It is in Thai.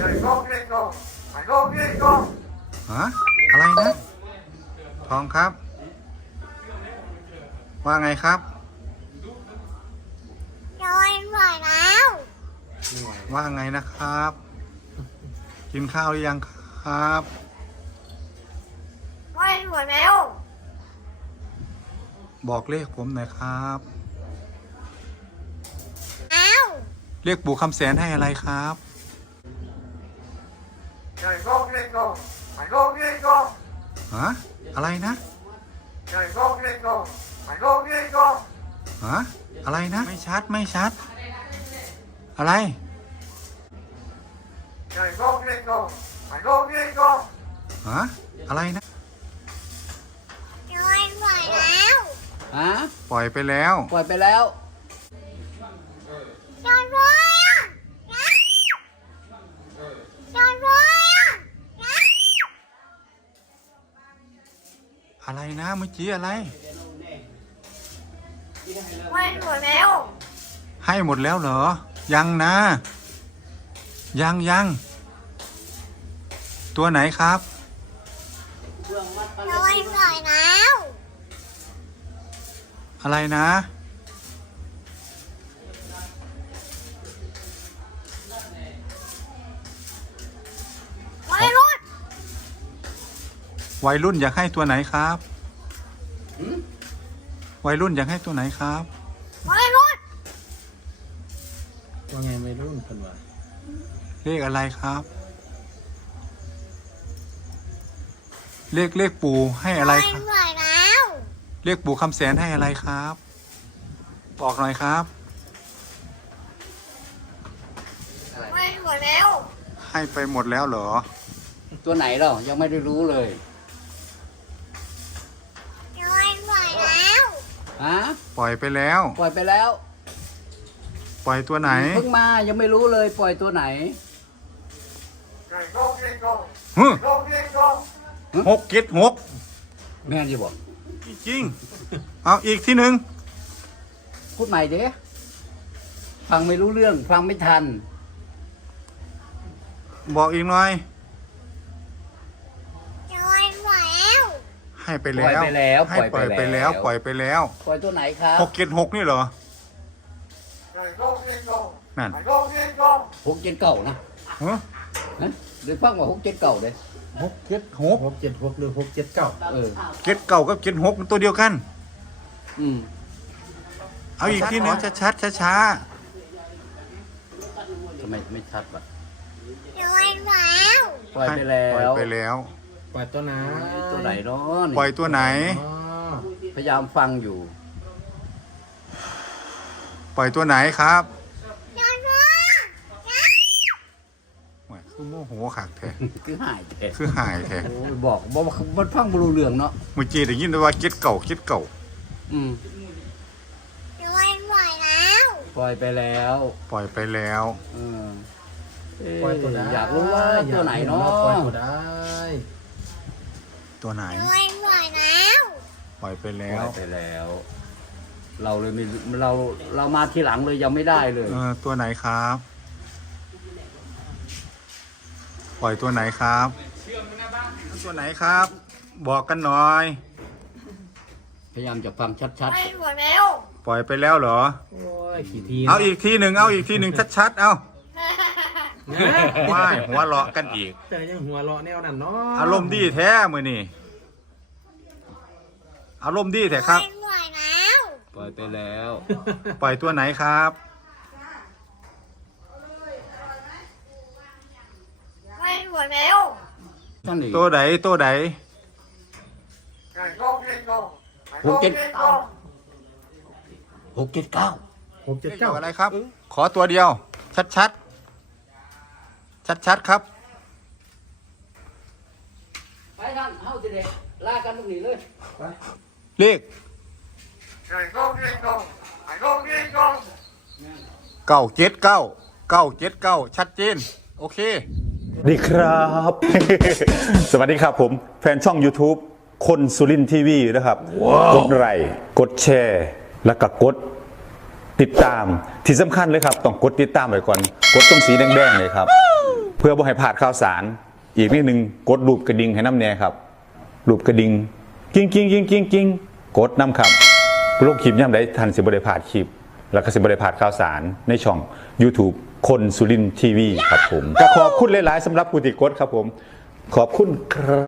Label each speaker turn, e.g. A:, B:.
A: ฮะอะไรนะทองครับ ว่าไงครับ
B: โดนบ่อยแล้ว
A: ว่าไงนะครับ กินข้าวหรือยังครับ
B: โดนบ่อยแล้ว
A: บอกเลขผมหน่อยครับ
B: อ้าว
A: เรียกปู่คำแสนให้อะไรครับฮะอะไรนะฮะอะไรนะ ไม่ชัดไม่ชัด อะไรฮะอะไรนะ
B: โดนบ่อยแล้ว
C: ฮะ
A: ปล่อยไปแล้ว
C: ปล่อยไปแล้ว
B: โดนบ่อยอ่ะโดนบ่อยอ่ะ
A: อะไรนะเมื่อกี้อะไร
B: โดนบ่อยแล้ว
A: ให้หมดแล้วเหรอ ยังนะ ยังตัวไหนครับ
B: โดนบ่อยแล้ว
A: อะไรนะ
B: วัยรุ่น
A: วัยรุ่นอยากให้ตัวไหนครับวัยรุ่นอยากให้ตัวไหนครับ
B: วัยรุ่น
D: ว่าไงไม่รู้คนว่า
A: เลขอะไรครับ เลขปู่ให้อะไร
B: โด
A: คน รับ
B: บ่อยแล้ว
A: เลขปู่คำแสนให้อะไรครับ บอกหน่อยครับ
B: โดนบ่อยแล้ว
A: ให้ไปหมดแล้วเหรอ
C: ตัวไหนเรายังไม่ได้รู้เลย
B: โดนบ่อยแล้ว
C: ฮะ
A: ปล่อยไปแล้ว
C: ปล่อยไปแล้ว
A: ปล่อยตัวไหน
C: เพิ่งมายังไม่รู้เลยปล่อยตัวไหน
A: ฮึหกเจ็ดหก
C: แม่นจะบอก
A: จริงเอาอีกที่หนึ่ง
C: พูดใหม่เด้ฟังไม่รู้เรื่องฟังไม่ทัน
A: บอกอีกหน่อย
B: โดนบ่อยแล้ว
A: ให้ไป
C: ปล่
A: แล้
C: อยว ไปแล้ว
A: ให้ปล่อยไปแล้ว ปล่อยไปแล้ว
C: ปล่อยตัวไหนครับ
A: หกเจ็ดหกนี่เหรอ นั่น
C: 6 7 9นะ
A: ฮะ
C: ฮะหรือฟังว่า6 7 9เลย
A: หกเจ็ดหก
D: 676หรือ679
C: เออ
A: เจ็ดเก่ากับเจ็ดหกมันตัวเดียวกัน
C: อืม
A: เอาอีกที่หนึงชัดช้า
C: ทำไมไม่ชัดวะ
B: โดนบ่อยแล้ว
A: ๆ
C: ปล่อยไปแล้
A: ปล่อยว ไปแล้ว
D: ปล่อยตัวไหน
C: ตัวไหนเนาะนี่
A: ปล่อยตัวไหน
D: อ๋อ
C: พยายามฟังอยู่
A: ปล่อยตัวไหนครับ
B: โดนบ่อย
A: โอ้ยคือโมโหขากแท้
C: คือหายแท้
A: คือหายแท้
C: โอ้ยบอกว่ามันฟังบรูเรื่องเนาะ
A: เมื่อกี้ได้ยินแต่ว่าเจ็ดเก่าเจ็ดเก่า
C: อืม
B: โดนบ่อยแล้ว
C: ปล่อยไปแล้ว
A: ปล่อยไปแล้ว
C: เออเอ๊ะ
D: ปล่อยตัวไหน
C: อยากรู้ว่าตัวไหนเนาะ
D: ปล่อยตัวได้
A: ตัวไหน
B: โดนบ่อยแล้ว
A: ปล่อยไป
C: ป
A: แล้ว
C: ล่อยไปแล้ว เราเลยไม่เรามาทีหลังเลยยังไม่ได้เลย
A: ตัวไหนครับ ปล่อยตัวไหนครับตัวไหนครับ บอกกันหน่อย
C: พยายามจะฟังชัด
B: โดนบ่อยแล้ว
A: ปล่อยไปแล้วเหรอ
D: โอ้ยกี่ที
A: เอาอีกทีหนึ่งเอาอีกทีหนึ่งชัดๆ เอาว้ายหัวเราะกันอีก
D: แต่ยังหัวเราะแนวนั้นเนาะ
A: อารมณ์ดีแท้มือนี่อารมณ์ดีแท้ครับ
B: โดนบ่อยแล้ว
C: ๆ ปล่อยไปแล้ว
A: ปล่อยตัวไหนครับ
B: โดนบ่อยแล้ว
C: ท่านอีก
A: ตัวไหนตัวไหน
C: 6 7 9
D: 679
A: อะไรครับ ขอตัวเดียว ชัดๆ ครับ
C: ไปท่านเฮาสิเด็กลากันตรงนี้เลย
A: เลขเก้าเจ็ดเก้าชัดเจน โอเค
E: สวัสดีครับ สวัสดีครับผม แฟนช่อง YouTube คนสุรินทีวีนะครับ กดไลค์กดแชร์ แล้วก็กดติดตามที่สำคัญเลยครับ ต้องกดติดตามไว้ก่อน กดตรงสีแดงๆเลยครับเพื่อบ่ให้พลาดข่าวสารอีกนิดนึงกดรูปกระดิ่งให้น้ำแน่ครับรูปกระดิ่งกิ้งกดน้ำครับโลกคลิปย่ำได้ทันสิบได้พลาดคลิปแล้วก็สิบได้พลาดข่าวสารในช่อง YouTube คนสุรินทร์ทีวีครับผมก็ขอบคุณหลายๆสำหรับผู้ติดกดครับผมขอบคุณครับ